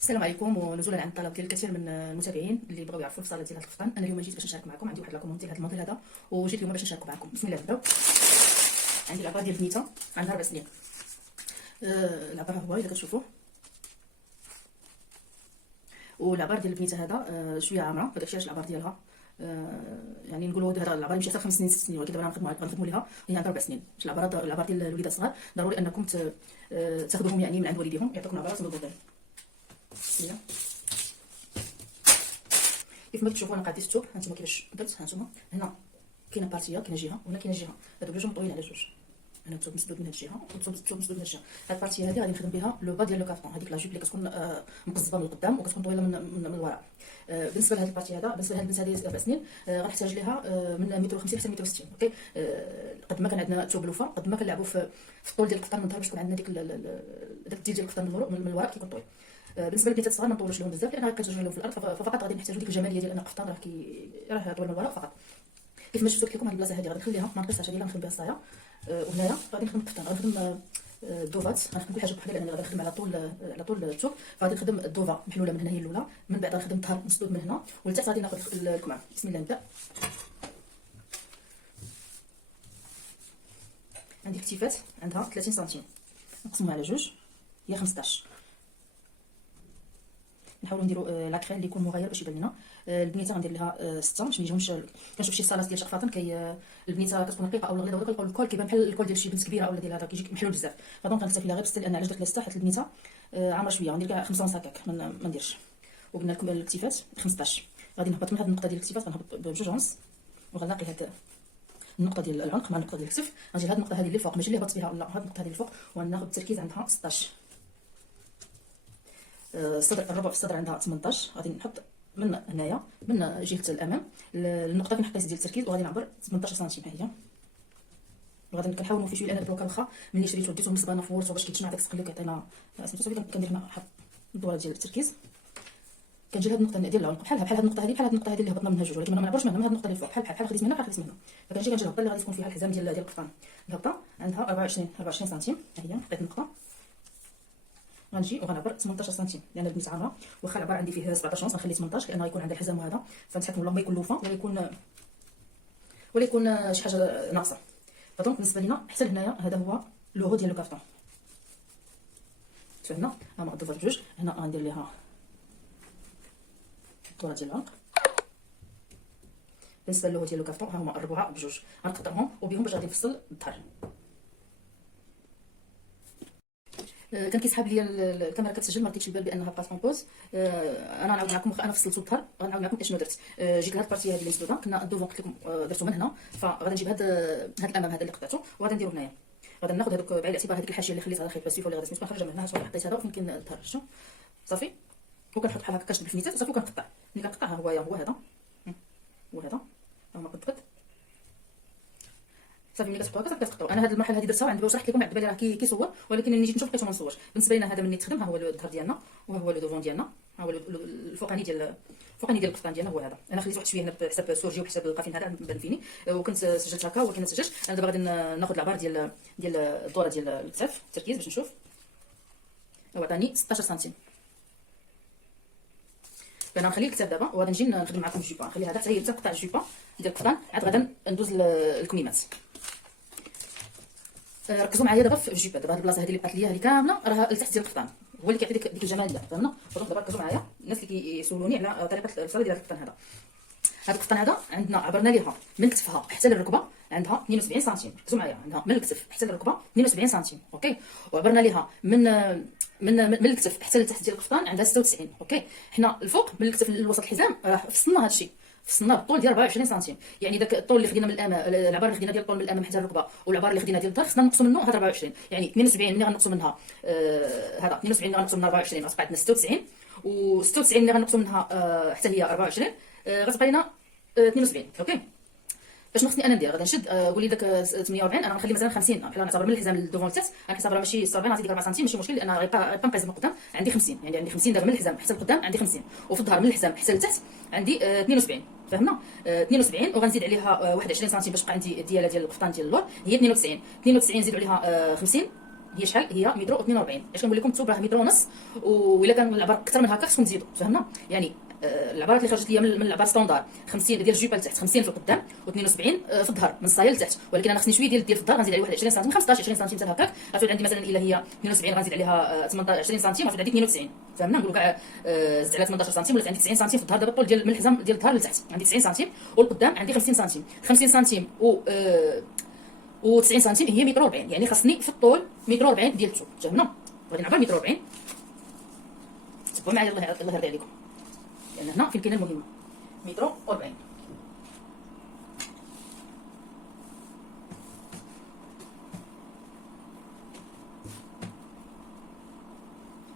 السلام عليكم. ونزولا عن الطلب ديال الكثير من المتابعين اللي بغاو يعرفوا الفصاله ديال هذا القفطان، انا اليوم جيت باش نشارك معكم. عندي واحد لاكوموند ديال هذا الموديل هذا، وجيت اليوم باش نشارك معكم. بسم الله نبداو. عندي العبار ديال بنيته عندها 4 سنين. العبار هو الا كتشوفوه، والعبار ديال بنيته هذا شويه عامره، هذاك الشيء علاش العبار ديالها يعني نقولوا هذا العبار يمشي حتى 5 سنين 6 سنين، ولكن دابا غنخدموا ليها هي عندها 4 سنين. العبار ديال الوليدات الصغار ضروري انكم تاخذوهم يعني من عند والديهم، يعطيكم عبارات تنضبطوا. بسم الله. كيف ما كتشوفوا انا قاديت الثوب، هانتوما كيفاش درت. هانتوما هنا كاينه بارتيه، كاينه جهه، وهنا كاينه جهه، هادو بجوج مطويين على جوج. هنا الثوب مسدود من هاد الجهه، والثوب مسدود من هاد الجهه. هاد البارتيه هادي غادي نخدم بها لو با ديال لو كارطون، هذيك لا جوب اللي كتكون مقزبه من القدام وكتكون طويله من الوراء. بالنسبه لهاد البارتيه هذا، بالنسبه لهاد البنت هذه 4 سنين، غنحتاج ليها من متر 50 حتى متر 60. اوكي. قد ما كان عندنا ثوب لوفا، قد ما كنلعبوا في الطول ديال القفطان من الظهر باش تكون عندنا ديك الديل ديال القفطان من الوراء كيكون طويل. بالنسبه للبنات الصغار ما نطولوش لهم بزاف، لان كترجع لهم في الارض، فقط غادي نحتاجوا ديك الجماليه ديال ان القفطان راه طويل من الوراء فقط. كيف ما شفتوا قلت لكم هاد البلاصه هادي غادي نخليها ما نقصهاش، غادي نخدم بها الصايه. وهنايا غادي نخدم القفطان، غادي نخدم الدوفات، غنخدم كل حاجه بوحدها لان غادي نخدم على طول الثوب. فغادي نخدم الدوفا محلوله من هنا هي الاولى، من بعد غنخدم الظهر مسدود من هنا، ولتحت غادي ناخذ الكمام. بسم الله نبدا. عندي كتيفات عندها 30 سنتيم، نقسموها على جوج هي 15. نحاولوا نديروا لاكريل اللي يكون مغاير باش يبان لنا. البنيته غندير لها 6 باش ما يجيوش. كنشوف شي صالات ديال شقفاطن البنيته كتكون رقيقه او غليظه، ولكن الكول كيبان بحال الكول ديال شي بنت كبيره اولا ديال هذا كيجي محلول بزاف. فدونك غنكتفي لها غير بستيل، لان علاش درت لها 6 حيت البنيته عامره شويه. غندير كاع 5 هكاك، ما نديرش. وقلنا لكم الكتيفات 15. غادي نهبط من هذه النقطه ديال الكتيفات، غنهبط بجوج ونص، وغنلاقي هاد النقطه ديال العنق مع النقطه ديال الكتف. غنجي لهاد النقطه هذه اللي فوق، ماشي اللي هبطت بها، لا هاد النقطه هذه اللي فوق، وناخذ التركيز عندها 16. الصدر، الربع في الصدر عندها 18. غادي نحط من هنايا من جهه الامام النقطه فين حطيت ديال التركيز، وغادي نعبر 18 سنتيم. ها هي. وغادي كنحاول نوفي شويه، لان البلوكه واخا ملي شريتو ديتو بالصبانه فورتو باش كيتجمع داك الثقل اللي كيعطينا سميتو صافي. كندير هنا الدوره ديال التركيز، كنجي لهاد النقطه ديال العنق بحال هاد النقطه هذه، بحال هاد النقطه هذه اللي هبطنا منها جوج، ولكن ما نعبرش منها. من هاد النقطه اللي فوق بحال خديت منها، خديت منها. فكنجي الهبطه اللي غادي تكون فيها الحزام ديال القفطان. الهبطه عندها 24 سنتيم. ها هي حطيت النقطه، غنجي وغنعبر 18 سنتيم، لان البنت عامره. واخا العبار عندي فيه 17 ونص غنخلي 18، لان غيكون عندها الحزام وهذا، فنتحكم اللهم يكون لوفا ولا يكون شي حاجه ناقصه. فدونك بالنسبه لينا حتى لهنايا هذا هو لوغو ديال لو كارطون. تفهمنا. ها هما الضفات بجوج. هنا غندير ليها الدوره ديال العنق. بالنسبه للوغو ديال لو كارطون ها هما الربعه بجوج، غنقطعهم وبهم باش غادي نفصل الظهر. كان كيسحب لي الكاميرا كتسجل، ما رديتش البال بانها بقات اون بوز. انا غنعاود معكم، واخا انا فصلت الظهر غنعاود معكم شنو درت. جيت لهاد البارتيه هذه اللي مسدوده، كنا الدوفون قلت لكم درتو من هنا، فغادي نجيب هاد الامام هذا اللي قطعته وغادي نديرو هنايا. غادي ناخذ هذوك بعين الاعتبار هذيك الحاشيه اللي خليتها خيط باسيف، ولا غادي سميتو كنخرجها من هنا. شوف حطيت هذا وفين كاين الظهر شتو صافي، وكنحط بحال هكا كنشد بالفنيتات وصافي، وكنقطع. ملي كنقطع هو هذا وهذا هما قد صافي. ملي كتحطوها كتقطعوا. انا هذا المرحله هذه درتها عند شرحت لكم، عند بالي راه كيصور، ولكن ملي جيت نشوف لقيته ما مصورش. بالنسبه لنا هذا ملي تخدم، ها هو الظهر ديالنا وهو لو دوفون ديالنا، ها هو الفوقاني ديال القفطان ديالنا هو هذا. انا خليت واحد شويه هنا بحساب سورجي وبحساب القافين هذا بان فيني، وكنت سجلت هكا ولكن ما سجلتش. انا دابا غادي ناخذ العبار ديال الدوره ديال الكتاف، التركيز باش نشوف. هو عطاني 16 سنتيم. فانا نخلي الكتاف دابا وغادي نجي نخدم معكم الجيبه. نخلي هذا حتى هي تقطع الجيبه ديال القفطان، عاد غادا ندوز الكميمات. ركزوا معايا دابا في الجيبه. دابا هاد البلاصه هذه اللي بقات ليا هذه كامله راه التحت ديال القفطان، هو اللي كيعطي ديك الجمال. لا فهمنا. دابا ركزوا معايا الناس اللي كيسولوني على طريقه الفصل ديال القفطان هذا. هذا القفطان هذا عندنا عبرنا ليها من كتفها حتى للركبه، عندها 72 سنتيم. ركزوا معايا، عندها من الكتف حتى للركبه 72 سنتيم. اوكي. وعبرنا ليها من الكتف حتى لتحت ديال القفطان عندها 96. اوكي. حنا الفوق من الكتف للوسط الحزام راه فصلنا هذا الشيء، فصلنا بالطول ديال 24 سنتيم. يعني داك الطول اللي خدينا من الامام، العبار اللي خدينا ديال الطول من الامام حتى الركبه، والعبار اللي خدينا ديال الظهر، خصنا نقصوا منه هذا 24. يعني 72 ملي غنقصوا منها هذا 72 ملي غنقصوا منها 24 غتبقى عندنا 96، و96 ملي غنقصوا منها حتى هي 24 غتبقى لنا 72. اوكي. باش خصني انا ندير، غادي نشد قولي داك 48، انا غنخلي مثلا 50 بحال نعتبر من الحزام للدوفون للتحت، غنحسبها ماشي 40 غادي ديك 4 سنتيم ماشي مشكل، لان غيبقى نقيس من القدام عندي 50. يعني عندي 50 دابا من الحزام حتى القدام عندي 50، وفي الظهر من الحزام حتى للتحت عندي 72. فهمنا. 72 وغنزيد عليها 21 سنتيم باش تبقى عندي الدياله ديال القفطان ديال اللور هي 92. 92 نزيدوا عليها 50 هي شحال؟ هي متر و42. اش كنقول لكم مكتوب راه متر ونص، والا كان العبار اكثر من هكا خصكم تزيدوا، فهمنا يعني. العبارات اللي خرجت لي من العبار ستوندار 50 ديال الجيبه لتحت، 50 في القدام و72 في الظهر من الصايه لتحت، ولكن انا خصني شويه ديال في الظهر غنزيد عليه واحد 20 سنتيم، 15 20 سنتيم حتى هكاك. غتولي عندي مثلا الا هي 72 غنزيد عليها 18 20 سنتيم، غتولي عندي 92، فهمنا. نقولوا كاع زدت على 18 سنتيم ولات عندي 90 سنتيم في الظهر. دابا الطول ديال من الحزام ديال الظهر لتحت عندي 90 سنتيم، والقدام عندي 50 سنتيم. 50 سنتيم و 90 سنتيم هي متر و40، يعني خاصني في الطول متر و40 ديال الثوب، فهمنا. غادي نعبر متر و40. تبعوا معايا الله يرضي عليكم، لان هنا فين كاينه المهمه. متر و40.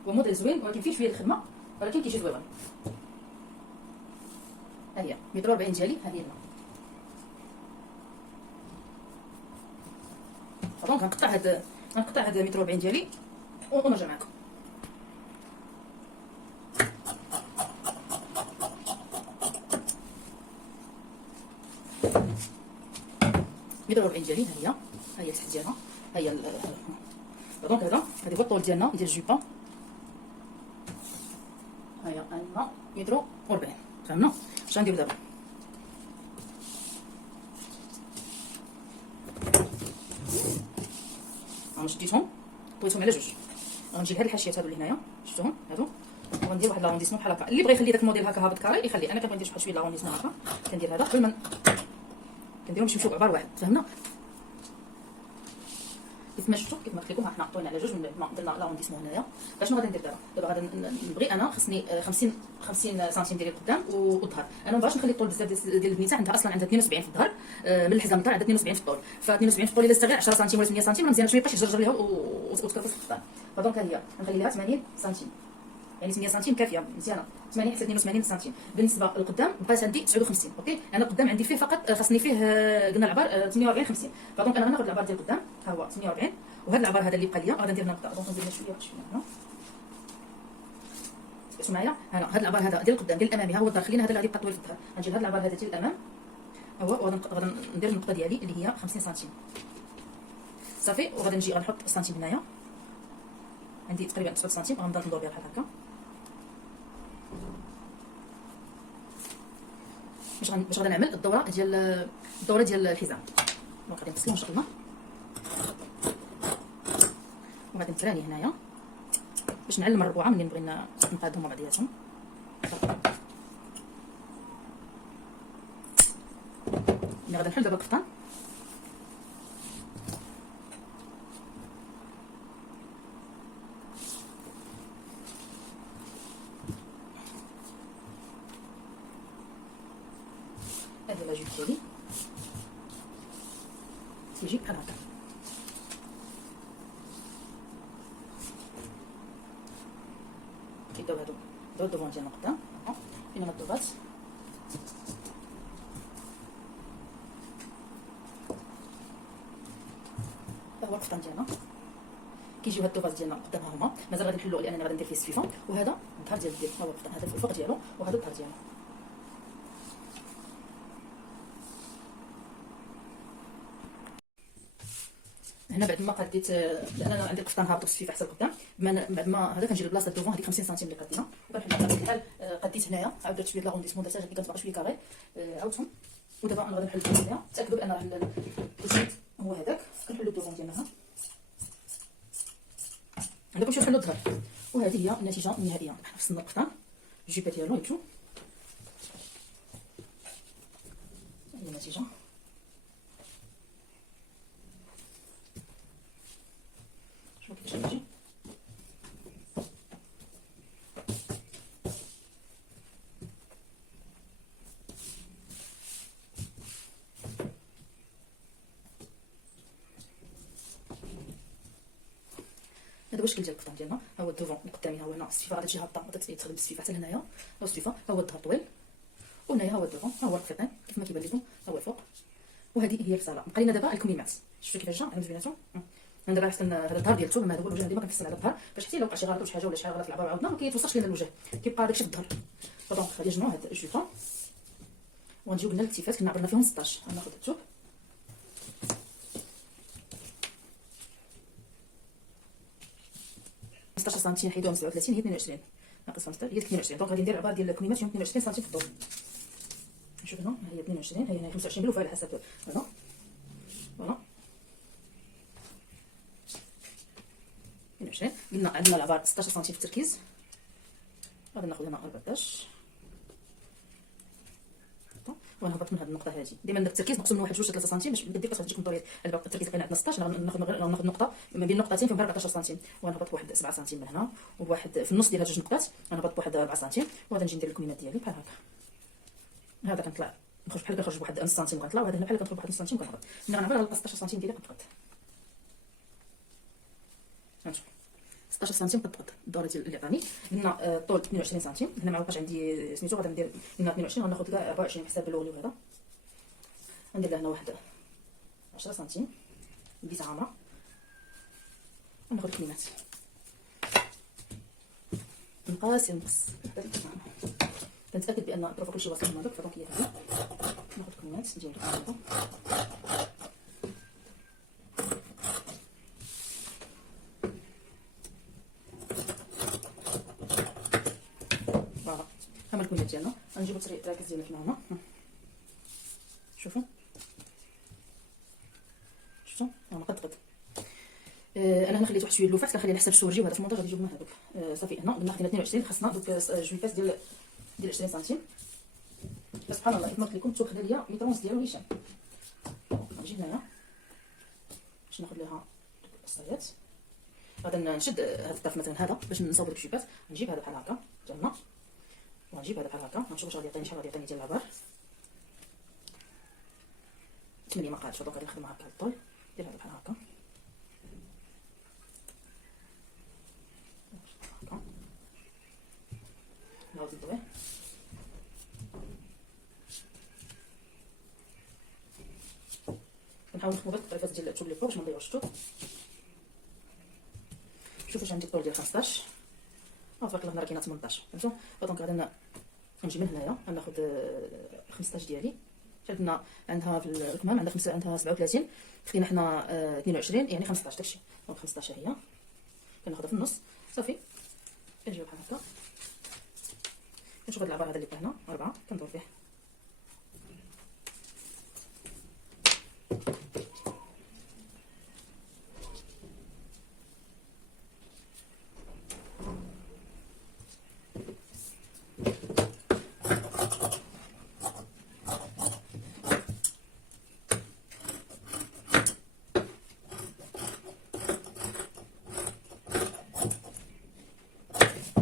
هو موديل زوين ولكن فيه شويه الخدمه، ولكن كيجي زويون. ها هي متر و40 ديالي، ها هي هنا. دونك غنقطع هاد متر و40 ديالي ونرجع معكم. متر و40 ديالي، ها هي التحت ديالها، ها هي. دونك هذا هو الطول ديالنا ديال الجيبه. ها هي عندنا متر و40، فهمنا. اش غندير دابا؟ شديتهم طويتهم على جوج. غنجيب هاد الحاشيات هادو اللي هنايا، شفتوهم هادو، وغندير واحد لارونديسمون بحال هكا. اللي بغى يخلي داك الموديل هكا هابط كاري يخلي. انا كنبغي ندير شحال شويه لارونديسمون هكا، كندير هذا قبل ما كنديرهم يمشيو بعبار واحد، فهمنا. كيف ما شفتوا، كيف ما قلت لكم حنا طوينا على جوج من بعد ما درنا لارونديسمون هنايا. شنو غادي ندير دابا غادي نبغي انا خصني 50 سنتيم ديال القدام والظهر. انا ما بغاش نخلي الطول بزاف ديال البنيته، عندها اصلا عندها 72 في الظهر، من الحزام الظهر عندها 72 في الطول. ف 72 في الطول الا استغل 10 سنتيم ولا 8 سنتيم راه مزيان باش ما يبقاش يجرجر ليها وتكرفس في القطان. فدونك ها هي نخلي لها 80 سنتيم، يعني 8 سنتيم كافيه مزيانه. 80 حتى 82 سنتيم. بالنسبه للقدام بقات عندي 59. اوكي، انا القدام عندي فيه فقط خاصني فيه قلنا العبار 48 50. فدونك انا غناخذ العبار ديال القدام ها هو 48، وهذا العبار هذا اللي بقى ليا غادي ندير نقطه. دونك ندير شويه هنا. اسمعوا معايا، هذا العبار هذا ديال القدام ديال الامامي ها هو الظهر، خلينا هذا اللي غادي يبقى طويل في الظهر. غنجيب هذا العبار هذا ديال الامام ها هو، وغادي ندير النقطه ديالي اللي هي 50 سنتيم صافي. وغادي نجي غنحط السنتيم هنايا، عندي تقريبا 9 سنتيم، غنبدا ندور بها بحال هكا باش غادي نعمل الدوره ديال الحزام. دونك غادي نغسلو ان شاء الله، وغادي نتراني هنايا باش نعلم الربوعه ملي نبغي نقادهم مع بعضياتهم. ملي غادي نحل دابا القفطان هذا لاجيب ديالي تيجي بحال هكا. كيبداو هادو الدوفون ديالنا قدام، فين هما الدوفات. ها هو القفطان ديالنا، كيجيو هاد الدوفات ديالنا قدام ها هما. مازال غادي نحلو لانني غادي ندير فيه السفيفه. وهذا الظهر ديال الديل، ها هو القفطان هذا الفوق ديالو، وهذا الظهر ديالو. هنا بعد ما قديت، لان انا عندي القفطان هابط والسفيفه حتى لقدام، بعد ما هذا كنجي لبلاصه الدوفون هذيك 50 سنتيم اللي قدينا وكنحل بطبيعه الحال. قديت هنايا عاود درت شويه لاغونديسمون درتها اللي كتبقى شويه كاري، عاودتهم. ودابا انا غادي نحل الدوفون ديالها. تاكدوا بان راه الزيت هو هذاك. كنحلوا الدوفون ديالنا عندكم شي نحلوا الظهر. وهذه هي النتيجه النهائيه. حنا فصلنا القفطان الجيبه ديالو يمشوا. هذه النتيجه. شوفوا كيفاش غتجي. هذا هو الشكل ديال القفطان ديالنا. ها هو الدوفون القدامي، ها هو هنا السفيفه غادي تجي هابطه، غادي تستخدم السفيفه حتى لهنايا. ها هو السفيفه، ها هو الظهر طويل، وهنايا ها هو الدوفون، ها هو القفطان كيف ما كيبان لكم، ها هو الفوق. وهذه هي البصاله. بقى لنا دابا الكميمات. شفتوا كيفاش جا عند بيناتهم. ندير حتى هذا الظهر ديال الثوب، هذا هو الوجه ديما كنفصل على الظهر باش حتى لو وقع شي غلط ولا شي حاجه ولا شي حاجه غلط في العباره عاودنا ما كيتوصلش لنا الوجه، كيبقى داكشي في الظهر. فدونك غادي نجمعوا هاد الجوطه وغنجيو قلنا الكتيفات كنا عبرنا فيهم 16. غناخذ الثوب 15 سنتيم نحيدوها من 37 هي 22 ناقص 15 هي 22. دونك غادي ندير عباره ديال الكميمات فيهم 22 سنتيم في الطول. نشوف هنا هي 22 هي 25 بالوفا على حسب هنا فوالا 22. قلنا عندنا العبار 16 سنتيم في التركيز، غادي ناخذ هنا 14 ونهبط من هذه النقطه هذه. ديما التركيز نقسم من 1 2 3 سنتيم باش بديك تجيكم طريق التركيز بقينا عندنا 16 ناخذ نقطه ما بين نقطتين فيهم 14 سنتيم ونهبط بواحد 7 سنتيم من هنا وبواحد في النص ديال هاد جوج نقطات غنهبط بواحد 4 سنتيم وغادي نجي ندير الكميمات ديالي بحال هكا. هذا كنطلع نخرج بحال كنخرج بواحد نص سنتيم وكنطلع، وهذا هنا بحال كنخرج بواحد نص سنتيم وكنهبط. ملي غنعمل غنلقى 16 سنتيم ديالي كتضغط. هانتوما 16 سنتيم كتضغط الدوره ديال اللي عطاني. قلنا الطول 22 سنتيم. هنا ما بقاش عندي سميتو غادي ندير هنا 22 غناخذ كاع 24 بحساب الاولي وهذا غندير له هنا واحد 10 سنتيم بيسه عامره وناخذ الكلمات نقاس كنتاكد بان البروفا كلشي واصل من هذاك فدونك هي هذا ناخذ الكلمات ديالي هذا فوالا هما الكلمات ديالنا. غنجيبو التراكز ديالنا كما هنا شوفوا شفتوا انا قد انا هنا خليت واحد شويه اللوفات كنخلي على حساب الشورجي وهذا في المونتاج غادي يجيو هذوك صافي. هنا قلنا خدينا 22 خاصنا دوك جويفات ديال 20 سنتيم. سبحان الله كما قلت لكم توخد ليا متر ونص ديالو هشام. نجي هنايا باش ناخذ لها الصيات غادي نشد هذا الطرف مثلا هذا باش نصاوب ديك الجويفات. نجيب هذا بحال هكا ديالنا ونجيب هذا بحال هكا نشوف واش غادي يعطيني شحال غادي يعطيني ديال العبار 8 مقاطع. دونك غادي نخدمها هكا الطول ندير هذا بحال هكا هكا نعاود ندويه كنحاول نخدمو غير الطريفات ديال التوب اللي فوق باش ما نضيعوش التوب. شوف واش عندي الطول ديال 15 تبارك الله هنا راه كاينه 18 فهمتوا. دونك غادي نجي من هنايا غناخذ 15 ديالي شحال قلنا عندها في الكمام عندها 5 عندها 37 خدينا حنا 22 يعني 15 داكشي. دونك 15 هي كناخذها في النص صافي كنجيو بحال هكا كنشوف هاد العبار هذا اللي بقى هنا 4 كندور فيه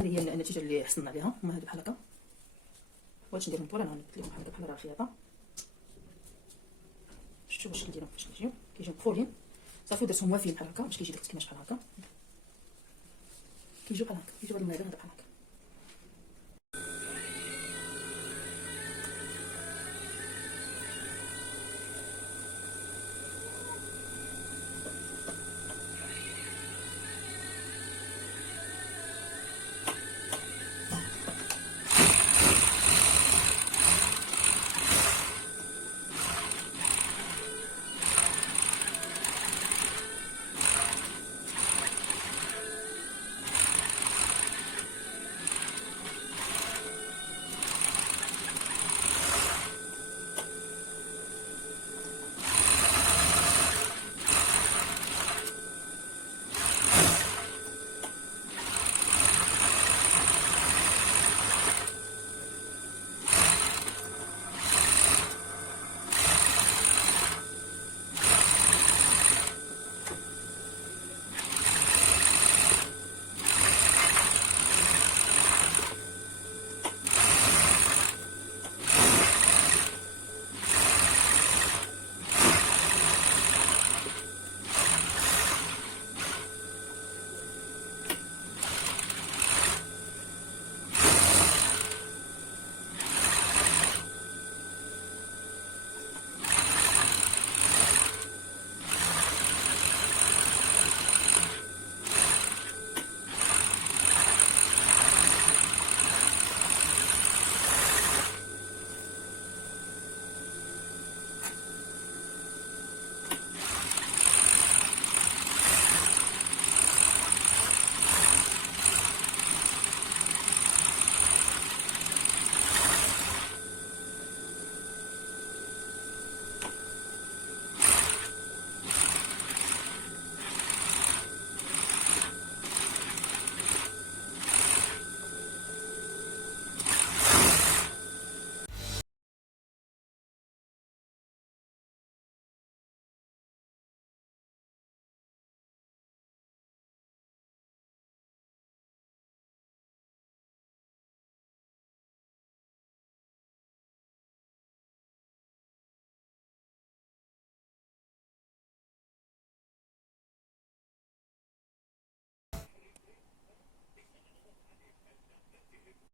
هي النتيجه اللي حصلنا عليها. هما هادو بحال هكا واش نديرهم طوال انا قلت لكم بحال هكا بحال الخياطه. شوفوا الشكل ديالهم فاش كيجيو مقفولين صافي درتهم وافيين بحال هكا باش كيجي داك التكماش بحال هكا كيجيو بحال هكا كيجيو هاد المنظر هذا بحال هكا.